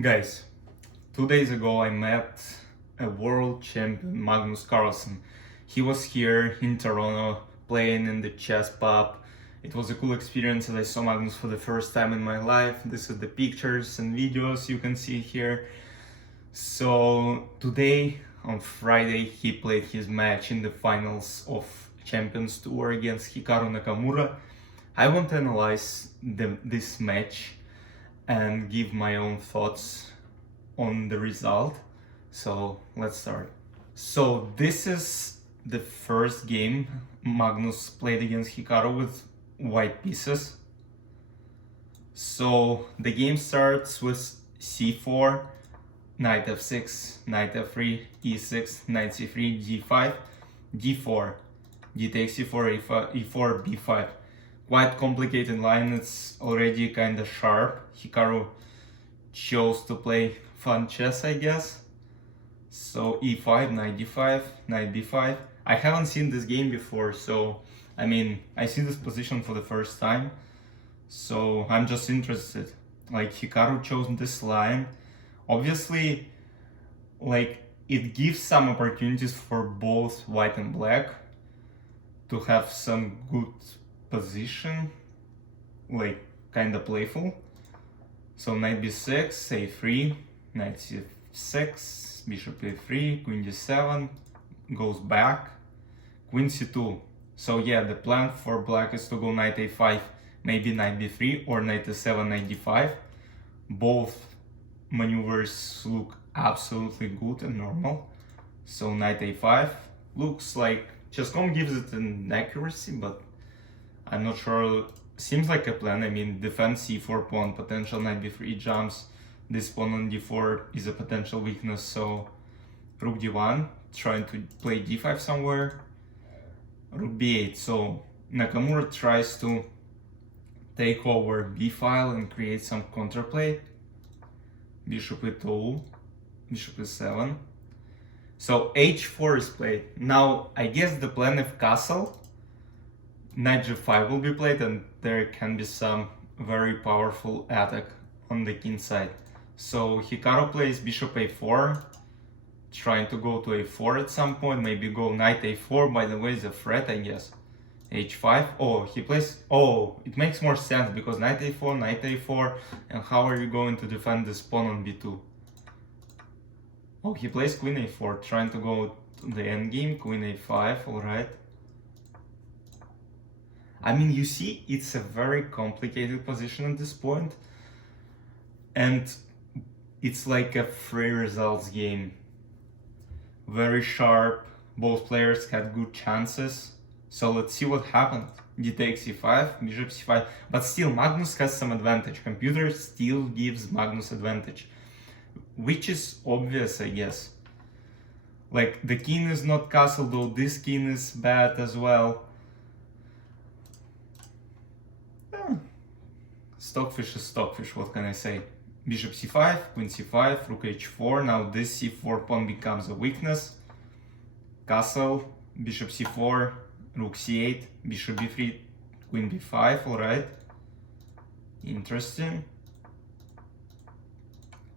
Guys, 2 days ago I met a world champion, Magnus Carlsen. He was here in Toronto playing in the chess pub. It was a cool experience and I saw Magnus for the first time in my life. This is the pictures and videos you can see here. So today, on Friday, he played his match in the finals of Champions Tour against Hikaru Nakamura. I want to analyze this match and give my own thoughts on the result. So let's start. So this is the first game Magnus played against Hikaru with white pieces. So the game starts with c4, knight f6, knight f3, e6, knight c3, g5, d4, d takes c4, e4, b5. Quite complicated line, it's already kinda sharp. Hikaru chose to play fun chess, I guess. So e5, knight d5, knight b5. I haven't seen this game before, so I see this position for the first time. So I'm just interested. Like, Hikaru chose this line. Obviously, it gives some opportunities for both white and black to have some good position, kinda playful. So knight b6, a3, knight c6, bishop a3, queen d7, goes back, queen c2. So yeah, the plan for black is to go knight a5, maybe knight b3, or knight a7, knight d5. Both maneuvers look absolutely good and normal. So knight a5 looks like chess.com gives it an accuracy, but I'm not sure. Seems like a plan. Defend c4 pawn, potential knight b3 jumps. This pawn on d4 is a potential weakness, so rook d1, trying to play d5 somewhere. Rook b8, so Nakamura tries to take over b file and create some counterplay. Bishop e2, bishop e7. So h4 is played. Now, I guess the plan of castle, knight g5 will be played, and there can be some very powerful attack on the king side. So Hikaru plays bishop a4, trying to go to a4 at some point, maybe go knight a4, by the way, is a threat, I guess. h5, he plays, it makes more sense, because knight a4, and how are you going to defend this pawn on b2? He plays queen a4, trying to go to the endgame, queen a5, alright. You see, it's a very complicated position at this point, and it's like a free results game. Very sharp, both players had good chances, so let's see what happened. D takes c5, bishop c5, but still Magnus has some advantage. Computer still gives Magnus advantage, which is obvious, I guess. The king is not castled, though this king is bad as well. Stockfish is stockfish, what can I say? Bishop c5, queen c5, rook h4, now this c4 pawn becomes a weakness. Castle, bishop c4, rook c8, bishop b3, queen b5, alright. Interesting.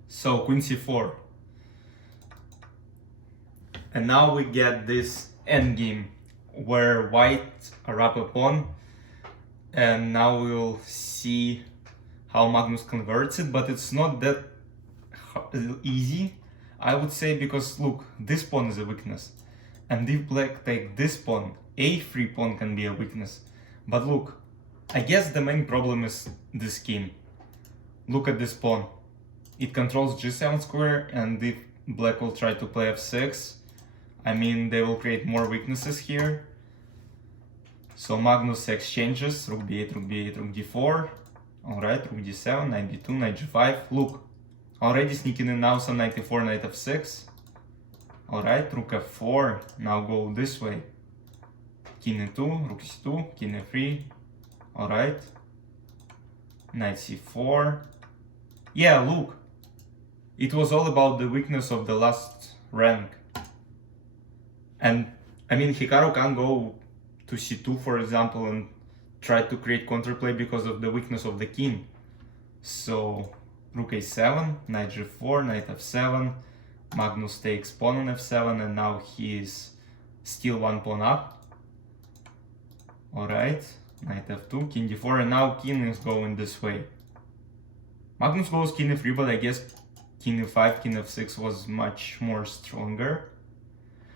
So queen c4. And now we get this endgame where white are up a pawn, and now we'll see how Magnus converts it, but it's not that easy, I would say, because look, this pawn is a weakness, and if black take this pawn, a3 pawn can be a weakness. But look, I guess the main problem is this king. Look at this pawn. It controls g7 square, and if black will try to play f6, they will create more weaknesses here. So Magnus exchanges, rook b8, rook b8, rook d4. Alright, rook d7, knight d2, knight g5. Look, already sneaking in now some knight e4, knight f6. Alright, rook f4, now go this way. King e2, rook c2, king e3. Alright. Knight c4. Yeah, look. It was all about the weakness of the last rank. And, Hikaru can't go to c2, for example, and try to create counterplay because of the weakness of the king. So rook a7, knight g4, knight f7, Magnus takes pawn on f7, and now he is still one pawn up. Alright, knight f2, king d4, and now king is going this way. Magnus goes king f3, but I guess king f5, king f6 was much more stronger.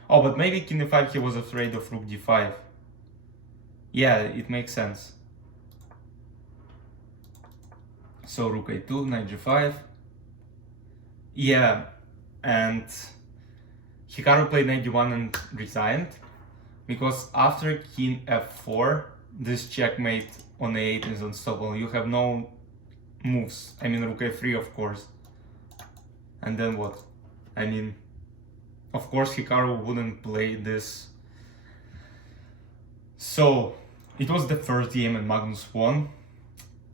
Oh, but maybe king f5 he was afraid of rook d5. Yeah, it makes sense. So rook a2, knight g5. Yeah, and Hikaru played knight d1 and resigned, because after king f4, this checkmate on a8 is unstoppable. You have no moves. I mean, rook a3, of course. And then what? I mean, of course Hikaru wouldn't play this. So it was the first game and Magnus won.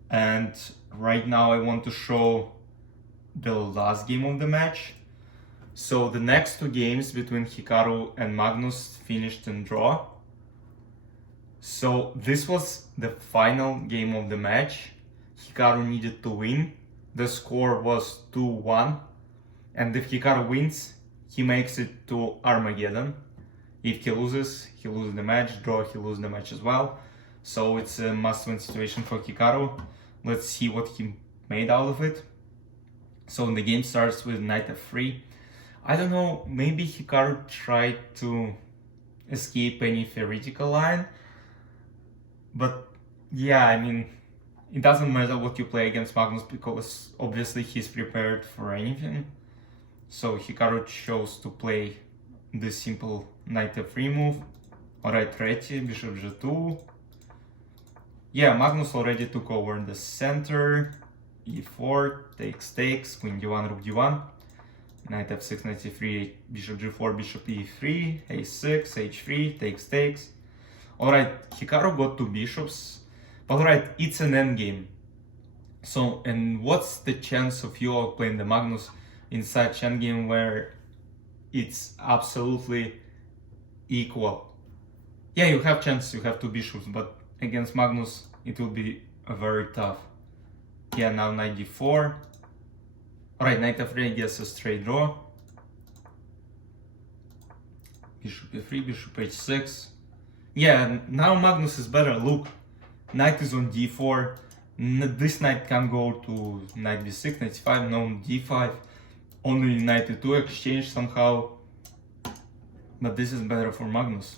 And right now I want to show the last game of the match. So the next two games between Hikaru and Magnus finished in draw. So this was the final game of the match. Hikaru needed to win. The score was 2-1. And if Hikaru wins, he makes it to Armageddon. If he loses the match. Draw, he loses the match as well. So it's a must-win situation for Hikaru. Let's see what he made out of it. So the game starts with knight f3. I don't know, maybe Hikaru tried to escape any theoretical line. But yeah, I mean, it doesn't matter what you play against Magnus, because obviously he's prepared for anything. So Hikaru chose to play this simple knight f3 move. Alright, ready, bishop g2. Yeah, Magnus already took over the center. e4, takes, queen d1, rook d1. Knight f6, knight c3, bishop g4, bishop e3, a6, h3, takes. Alright, Hikaru got two bishops. But alright, it's an endgame. So, and what's the chance of you all playing the Magnus in such endgame where it's absolutely equal? Yeah, you have chance, you have two bishops, but against Magnus it will be very tough. Yeah, now knight d4. Alright, knight f3, I guess a straight draw. Bishop e3, bishop h6. Yeah, now Magnus is better. Look, knight is on d4. This knight can go to knight b6, knight c5, no d5. Only knight e2 exchange somehow. But this is better for Magnus.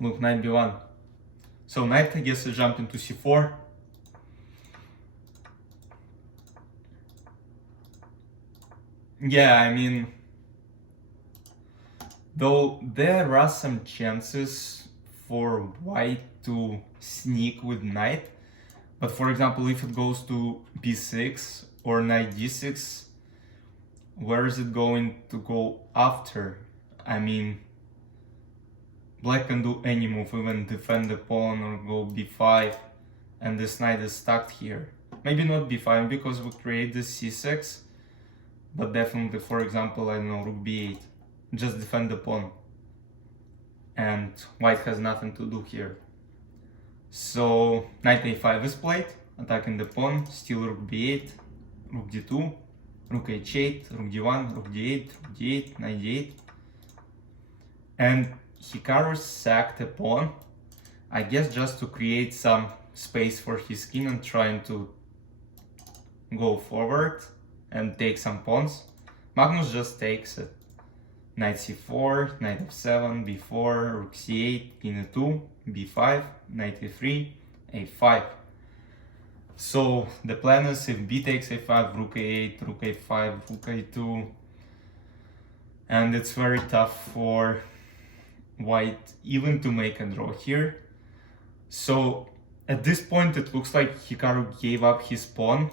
Look, knight b1. So knight, I guess, jumped into c4. Yeah, I mean, though there are some chances for white to sneak with knight, but for example, if it goes to b6 or knight d6, where is it going to go after? I mean, black can do any move, even defend the pawn or go b5, and this knight is stuck here. Maybe not b5 because we create this c6, but definitely, for example, I don't know, rook b8. Just defend the pawn. And white has nothing to do here. So knight a5 is played, attacking the pawn, still rook b8, rook d2, rook h8, rook d1, rook d8, rook d8, knight d8. And Hikaru sacked a pawn, I guess just to create some space for his king and trying to go forward and take some pawns. Magnus just takes it. Knight c4, knight f7, b4, rook c8, king e2, b5, knight e3, a5. So the plan is if b takes a5, rook a8, rook a5, rook a2. And it's very tough for white even to make a draw here. So at this point it looks like Hikaru gave up his pawn,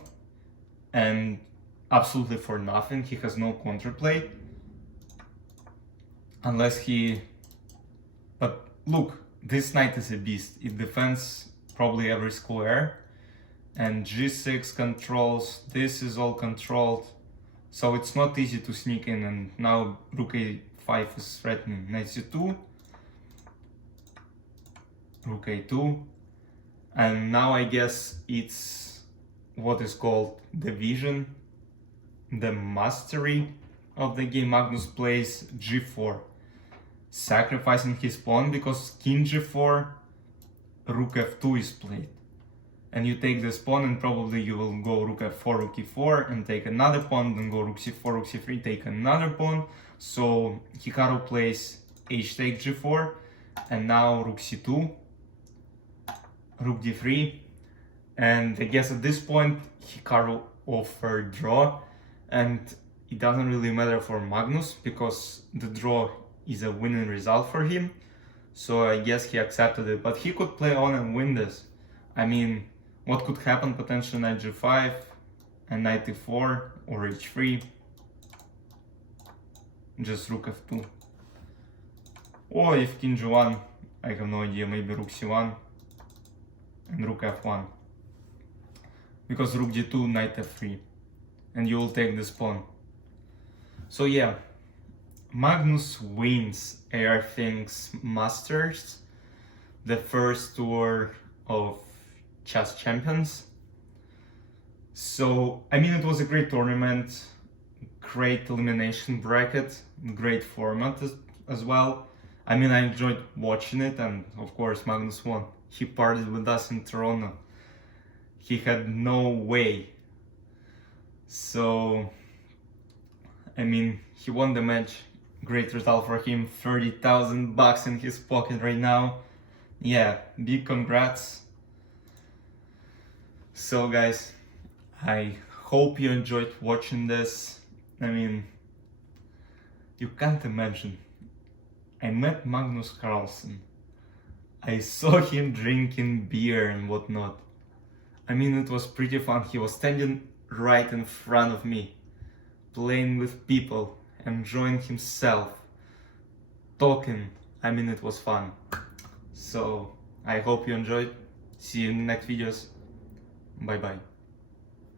and absolutely for nothing. He has no counterplay. Unless he... But look, this knight is a beast. It defends probably every square. And g6 controls, this is all controlled. So it's not easy to sneak in, and now rook a5 is threatening. Knight c2, rook a2. And now I guess it's what is called the vision, the mastery of the game. Magnus plays g4, sacrificing his pawn because king g4, rook f2 is played. And you take this pawn and probably you will go rook f4, rook e4 and take another pawn, then go rook c4, rook c3, take another pawn. So Hikaru plays h take g4 and now rook c2, rook d3. And I guess at this point Hikaru offered draw, and it doesn't really matter for Magnus because the draw is a winning result for him. So I guess he accepted it, but he could play on and win this. I mean, what could happen? Potentially knight g5 and knight e4 or h3, just rook f2. Or if king g1, I have no idea, maybe rook c1 and rook f1. Because rook d2, knight f3, and you will take this pawn. So yeah, Magnus wins AR Things Masters, the first tour of Chess Champions. So, I mean, it was a great tournament, great elimination bracket, great format as well. I mean, I enjoyed watching it, and of course Magnus won. He partied with us in Toronto. He had no way. So, I mean, he won the match. Great result for him. $30,000 in his pocket right now. Yeah, big congrats. So guys, I hope you enjoyed watching this. I mean, you can't imagine. I met Magnus Carlsen. I saw him drinking beer and whatnot. I mean, it was pretty fun. He was standing right in front of me, playing with people, enjoying himself, talking. I mean, it was fun. So I hope you enjoyed. See you in the next videos. Bye bye.